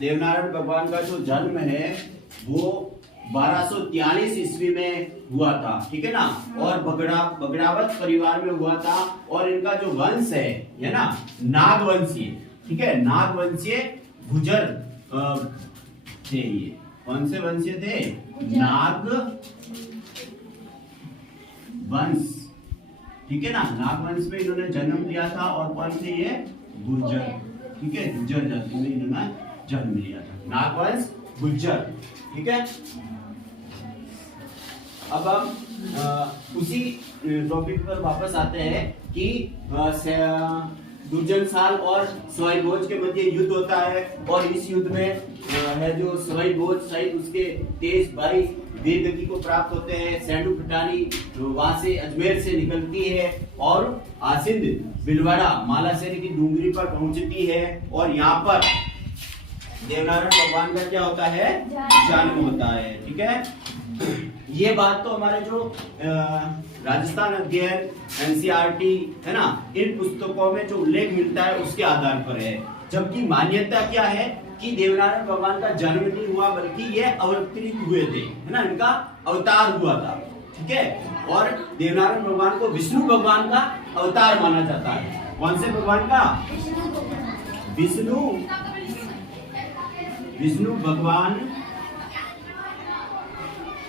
देवनारायण भगवान का जो जन्म है वो 1243 ईस्वी में हुआ था, ठीक है ना। और बगड़ावत परिवार में हुआ था। और इनका जो वंश है ना, नागवंशीय, ठीक है, नागवंशीय गुजर थे। ये कौन से वंशीय थे? नाग वंश, ठीक है ना। नागवंश में इन्होंने जन्म लिया था। और कौन से? ये गुर्जर, ठीक है, गुर्जर जाति में इन्होंने जन्म लिया था। नागवंश गुर्जर, ठीक है। अब हम उसी टॉपिक पर वापस आते हैं कि दुर्जन साल और सवाई भोज के मध्य युद्ध होता है। और इस युद्ध में है जो सवाई भोज सहित उसके 23 भाई वीर गति को प्राप्त होते हैं। सैंडू फटानी वहां से अजमेर से निकलती है और आसिंद बिलवाड़ा मालाशेरी की डूंगरी पर पहुंचती है। और यहाँ पर देवनारायण भगवान का क्या होता है? जन्म होता है, ठीक है। ये बात तो हमारे जो राजस्थान अध्ययन एनसीईआरटी है ना, इन पुस्तकों में जो उल्लेख मिलता है उसके आधार पर है। जबकि मान्यता क्या है कि देवनारायण भगवान का जन्म नहीं हुआ बल्कि ये अवतरित हुए थे, है ना, इनका अवतार हुआ था, ठीक है। और देवनारायण भगवान को विष्णु भगवान का अवतार माना जाता है। कौन से भगवान का? विष्णु भगवान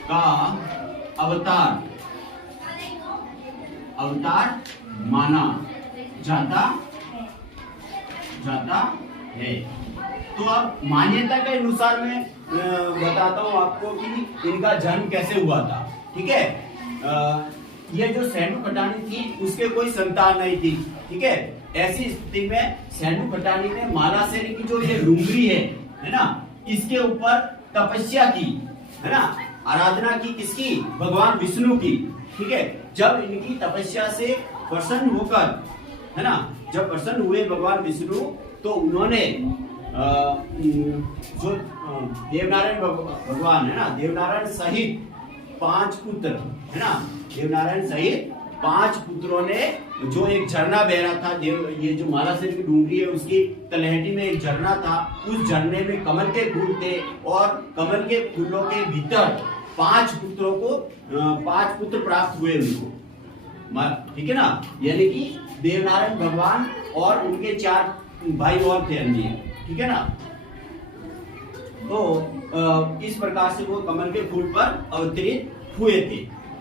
का अवतार माना जाता है। तो अब मान्यता के अनुसार मैं बताता हूँ आपको कि इनका जन्म कैसे हुआ था, ठीक है। ये जो सैंडू खटानी थी उसके कोई संतान नहीं थी, ठीक है। ऐसी स्थिति में सैंडू खटानी ने मालाशेरी की जो ये डूंगरी है ना, इसके ऊपर तपस्या की, है ना, आराधना की। किसकी? भगवान विष्णु की, ठीक है। जब इनकी तपस्या से प्रसन्न होकर, है ना, जब प्रसन्न हुए भगवान विष्णु, तो उन्होंने जो देवनारायण भगवान है ना, देवनारायण सहित 5 पुत्र, है ना, देवनारायण सहित 5 पुत्रों ने जो एक झरना बह रहा था, ये जो मालाशेरी की डूंगरी है उसकी तलहटी में एक झरना था। उस झरने में कमल के फूल थे और कमल के फूलों के भीतर 5 पुत्रों को 5 पुत्र प्राप्त हुए उनको, ठीक है ना। यानी कि देवनारायण भगवान और उनके 4 भाई और थे अन्य, ठीक है ना। तो इस प्रकार से वो कमल के फूल पर अवतरित हुए थे,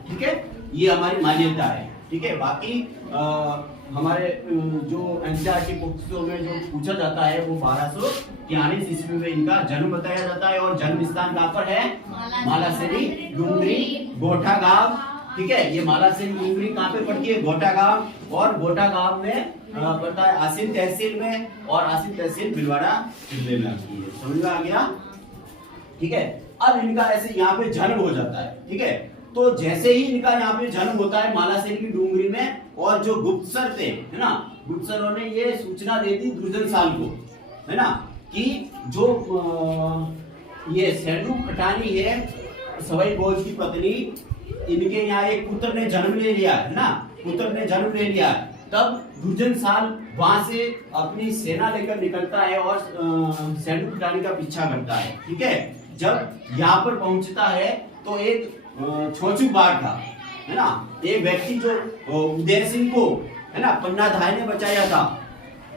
ठीक है। ये हमारी मान्यता है, ठीक है। बाकी हमारे जो एनसीईआरटी पुस्तकों में जो पूछा जाता है वो 1243 ईस्वी में इनका जन्म बताया जाता है। और जन्म स्थान कहाँ पर है? मालाशेरी डूंगरी गोठा गांव, ठीक है। ये मालाशेरी डूंगरी कहाँ पे पड़ती है? गोठा गांव। और गोठा गांव में पड़ता है आसिन तहसील में, और आसिन तहसील भिलवाड़ा जिले में आती है। समझ में आ गया, ठीक है। अब इनका ऐसे यहाँ पे जन्म हो जाता है, ठीक है। तो जैसे ही इनका यहाँ पे जन्म होता है मालाशेरी की डूंगरी में, और जो गुप्तसर थे, है ना, गुप्तसरों ने ये सूचना दे दी दुर्जन साल को, है ना, कि जो ये सैंडू खटानी है सवाई भोज की पत्नी, इनके यहाँ एक पुत्र ने जन्म ले लिया है ना, पुत्र ने जन्म ले लिया। तब दुर्जन साल वहां से अपनी सेना लेकर निकलता है और सैंडू खटानी का पीछा करता है, ठीक है। जब यहाँ पर पहुंचता है तो एक छोचू बाढ़ था, है ना, एक व्यक्ति जो उदय सिंह को, है ना, पन्नाधाय ने बचाया था,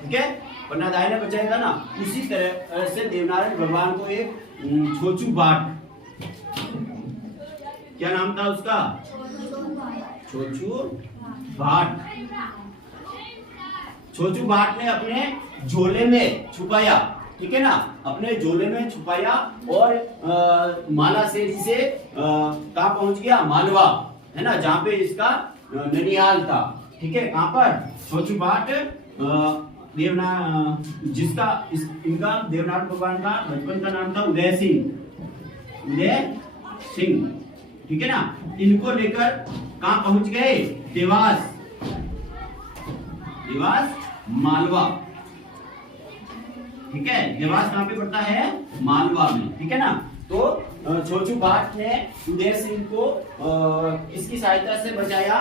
ठीक है, पन्नाधाय ने बचाया था ना। उसी तरह से देवनारायण भगवान को एक छोचू बाढ़, क्या नाम था उसका? छोचू भाट। छोचू भाट ने अपने झोले में छुपाया, ठीक है ना, अपने झोले में छुपाया। और मालाशेरी से कहाँ पहुंच गया? मालवा, है ना, जहाँ पे इसका ननिहाल था, ठीक है। कहाँ पर? छोचू भाट जिसका इनका देवनारायण भगवान का बचपन का नाम था उदय सिंह, ठीक है ना। इनको लेकर कहाँ पहुंच गए? देवास मालवा, ठीक है। देवास कहाँ पे पड़ता है? मालवा में, ठीक है ना। तो छोचू भाट ने उदय सिंह को किसकी सहायता से बचाया?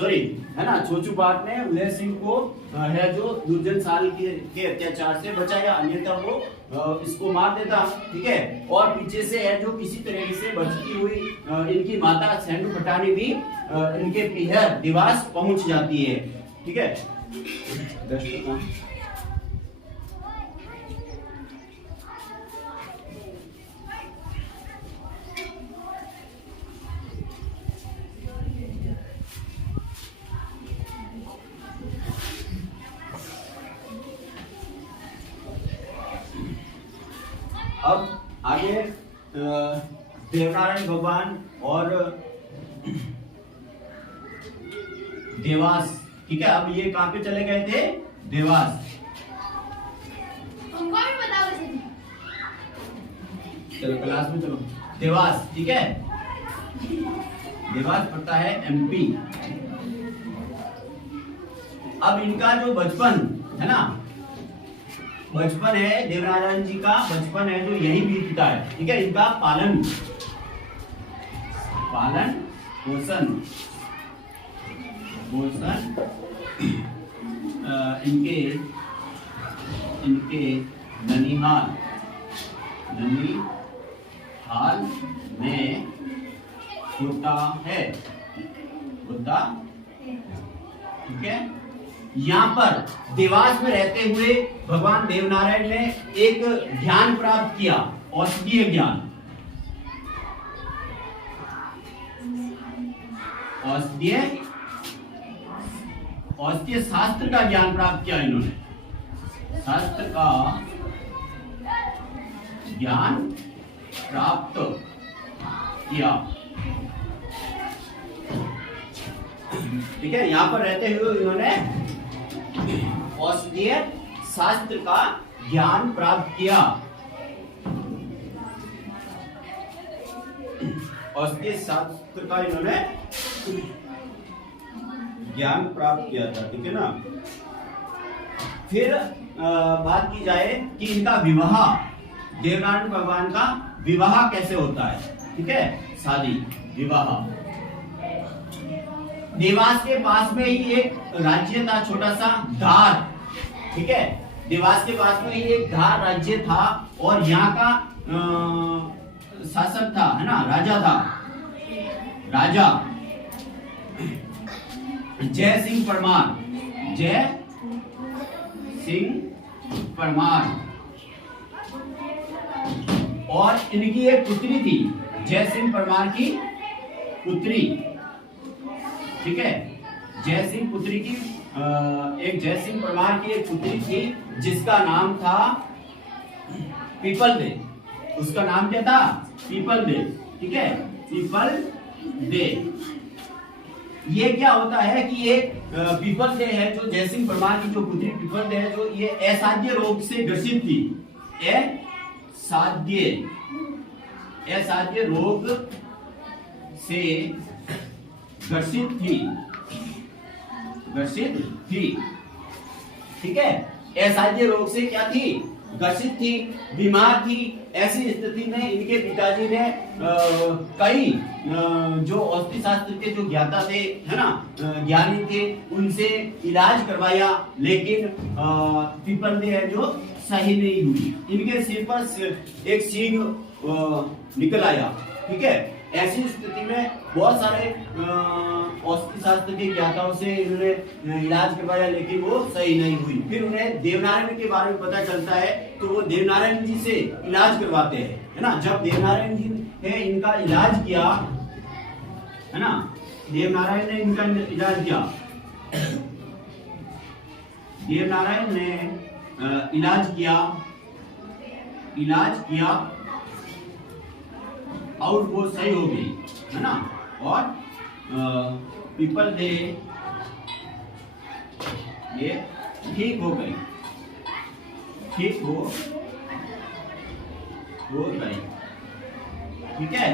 सॉरी है ना, छोचू पाठ ने उदय सिंह को है जो दुर्जन साल के अत्याचार से बचाया, अन्यथा वो इसको मार देता। ठीक है, और पीछे से है जो किसी तरह से बचती हुई इनकी माता सेंधु पटानी भी इनके पिहर देवास पहुंच जाती है। ठीक है, अब आगे देवनारायण भगवान और देवास। ठीक है, अब ये कहां पे चले गए थे? देवास। उनको भी पता है। चलो क्लास में चलो। देवास, ठीक है, देवास पड़ता है एमपी। अब इनका जो बचपन है ना, बचपन है देवनारायण जी का बचपन है जो यही बीतता है। ठीक है, इनका पालन पोषण इनके ननिहाल में होता है। ठीक है, यहाँ पर देवास में रहते हुए भगवान देवनारायण ने एक ज्ञान प्राप्त किया, औषधीय ज्ञान, औषधीय शास्त्र का ज्ञान प्राप्त किया। इन्होंने शास्त्र का ज्ञान प्राप्त किया। ठीक है, यहाँ पर रहते हुए इन्होंने औषधीय शास्त्र का ज्ञान प्राप्त किया। औषधीय शास्त्र का इन्होंने ज्ञान प्राप्त किया था। ठीक है ना, फिर बात की जाए कि इनका विवाह, देवनारायण भगवान का विवाह कैसे होता है। ठीक है, शादी विवाह। देवास के पास में ही एक राज्य था, छोटा सा धार। ठीक है, देवास के पास में ही एक धार राज्य था और यहाँ का शासक था, है ना, राजा था, राजा जय सिंह परमार। और इनकी एक पुत्री थी, जय सिंह परमार की पुत्री। ठीक है, जय सिंह पुत्री की एक जय सिंह परमार की एक पुत्री थी जिसका नाम था पीपल दे। उसका नाम क्या था? People they. ठीक है, पीपल दे। ये क्या होता है कि एक पीपल दे है जो जय सिंह परमार की जो पुत्री पीपल दे है, जो ये असाध्य रोग से ग्रसित थी। असाध्य रोग से ग्रसित थी। ठीक है, असाध्य रोग से क्या थी? ग्रसित थी, बीमार थी। ऐसी स्थिति में इनके पिताजी ने कई जो औषधि शास्त्र के जो ज्ञाता थे, है ना, ज्ञानी थे, उनसे इलाज करवाया, लेकिन पीपल दे है जो सही नहीं हुई। इनके सिर पर एक सींग निकल आया। ठीक है, ऐसी स्थिति में बहुत सारे औषधि शास्त्र के ज्ञाताओं से इन्होंने इलाज करवाया, लेकिन वो सही नहीं हुई। फिर उन्हें देवनारायण के बारे में पता चलता है तो वो देवनारायण जी से इलाज करवाते हैं, है ना। जब देवनारायण जी ने इनका इलाज किया, है ना, देवनारायण ने इनका इलाज किया, देवनारायण ने इलाज किया और वो सही हो गई, है ना। और पीपल दे ये ठीक हो गई, ठीक हो गई। ठीक है,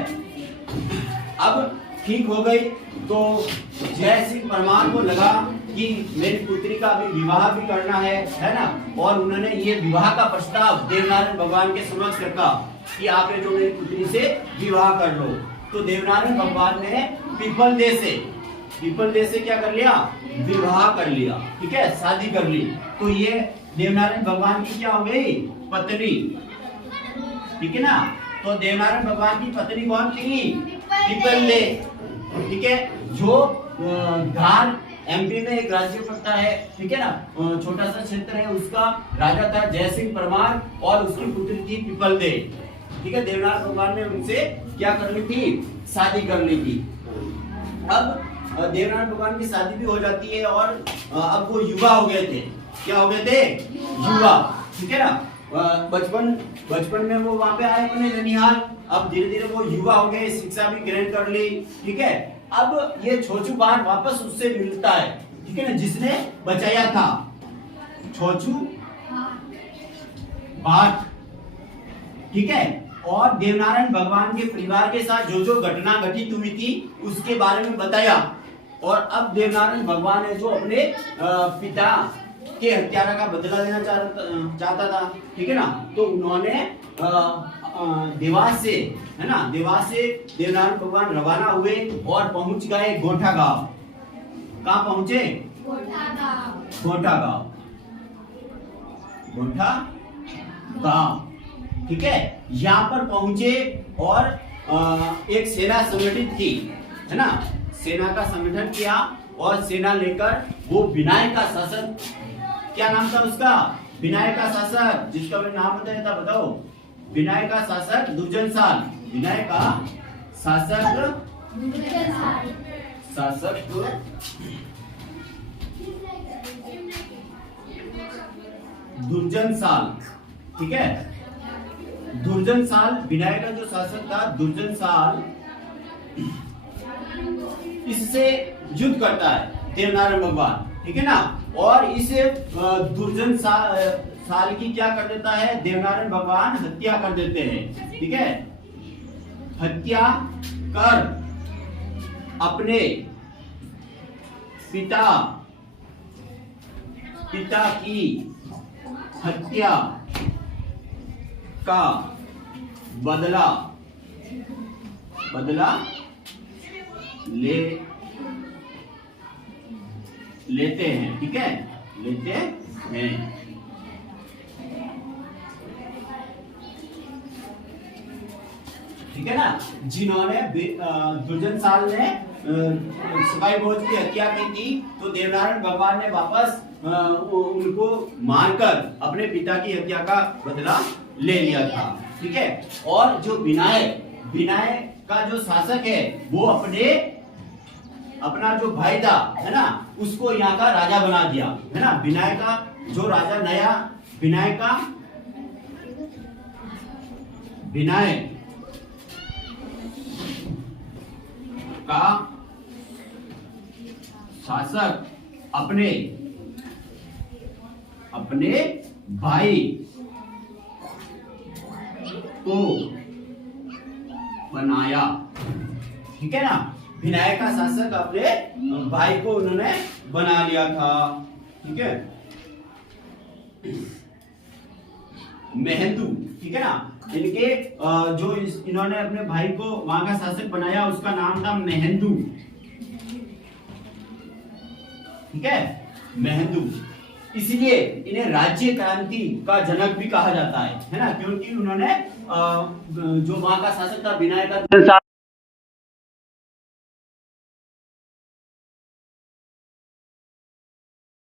अब ठीक हो गई तो जय सिंह परमार को लगा कि मेरी पुत्री का अभी विवाह भी करना है ना। और उन्होंने ये विवाह का प्रस्ताव देवनारायण भगवान के समक्ष रखा कि आप जो मेरी पुत्री से विवाह कर लो। तो देवनारायण भगवान ने पीपल दे से पीपल दे से क्या कर लिया, विवाह कर लिया, ठीक है, शादी कर ली। तो ये देवनारायण भगवान की क्या हो गई, पत्नी, ठीक है ना। तो देवनारायण भगवान की पत्नी कौन थी, पीपल दे, ठीक है, जो धार एमपी में एक राज्य पड़ता है, ठीक है ना, छोटा सा क्षेत्र है, उसका राजा था जय सिंह परमार और उसकी पुत्री थी पीपल दे, ठीक है। देवनारायण भगवान ने उनसे क्या कर ली थी, शादी कर ली थी। अब देवनारायण भगवान की शादी भी हो जाती है और अब वो युवा हो गए थे, क्या हो गए थे, युवा, ठीक है ना। बचपन में वो वहां पे आए अपने ननिहाल, अब धीरे धीरे वो युवा हो गए, शिक्षा भी ग्रहण कर ली, ठीक है। अब ये छोचू बार वापस उससे मिलता है, ठीक है ना, जिसने बचाया था, छोचू बाट, ठीक है। और देवनारायण भगवान के परिवार के साथ जो जो घटना घटित हुई थी उसके बारे में बताया। और अब देवनारायण भगवान है जो अपने पिता के हत्यारा का बदला लेना चाहता था, ठीक है ना। तो उन्होंने देवास से, है ना, देवास से देवनारायण भगवान रवाना हुए और पहुंच गए गोठा गांव। कहाँ पहुंचे, गोठा गांव, गोठा गांव, ठीक है। यहाँ पर पहुंचे और एक सेना संगठित की, है ना, सेना का संगठन किया और सेना लेकर वो विनायक का शासक, क्या नाम था उसका, विनायक का शासक, जिसका मैंने नाम बताया था, बताओ, विनायक का शासक दुर्जनसाल, विनायक का शासक दुर्जनसाल, ठीक है। दुर्जनसाल, विनायक का जो शासक था दुर्जनसाल, इससे युद्ध करता है देवनारायण भगवान, ठीक है ना। और इस दुर्जनसाल की क्या कर देता है, देवनारायण भगवान हत्या कर देते हैं, ठीक है। हत्या कर अपने पिता की हत्या का बदला लेते हैं, ठीक है, लेते हैं। ठीक है ना। जिन्होंने दुर्जनसाल ने सिपाही भोज की हत्या की थी, तो देवनारायण भगवान ने वापस उनको मारकर अपने पिता की हत्या का बदला ले लिया था, ठीक है। और जो विनायक का जो शासक है वो अपना जो भाई था, है ना, उसको यहाँ का राजा बना दिया, है ना। विनायक का जो राजा नया, विनायक का शासक अपने भाई को बनाया, ठीक है ना। विनायक का शासक अपने भाई को उन्होंने बना लिया था, ठीक है। मेहेंदू, ठीक है ना, इनके जो इन्होंने अपने भाई को वहां का शासक बनाया उसका नाम था मेहेंदू, ठीक है, मेहेंदू। इसलिए इन्हें राज्य क्रांति का जनक भी कहा जाता है ना, क्योंकि उन्होंने जो वहां का शासक था विनायक का